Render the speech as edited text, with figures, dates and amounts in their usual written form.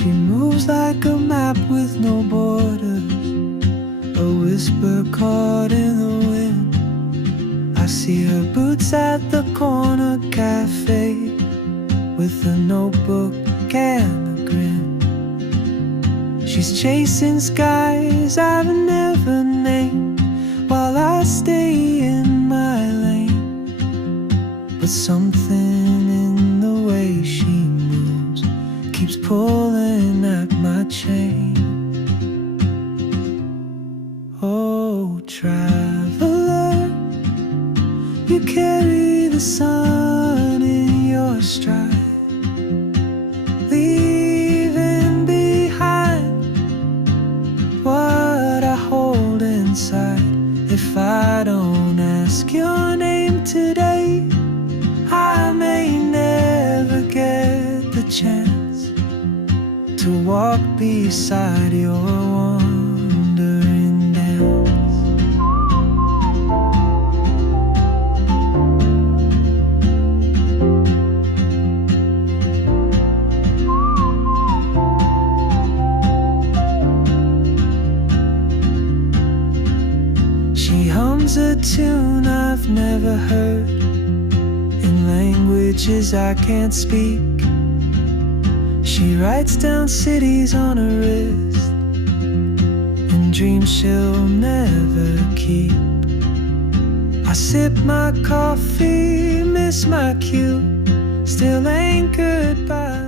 She moves like a map with no borders, a whisper caught in the wind. I see her boots at the corner cafe, with a notebook and a grin. She's chasing skies I've never named, while I stay in my lane. But something in the way she moves keeps pulling at my chain. Oh, traveler, you carry the sun in your stride, leaving behind what I hold inside. If I don't ask your name today, I may never get the chance to walk beside your wandering dance. She hums a tune I've never heard, in languages I can't speak. She writes down cities on her wrist, and dreams she'll never keep. I sip my coffee, miss my cue, still anchored by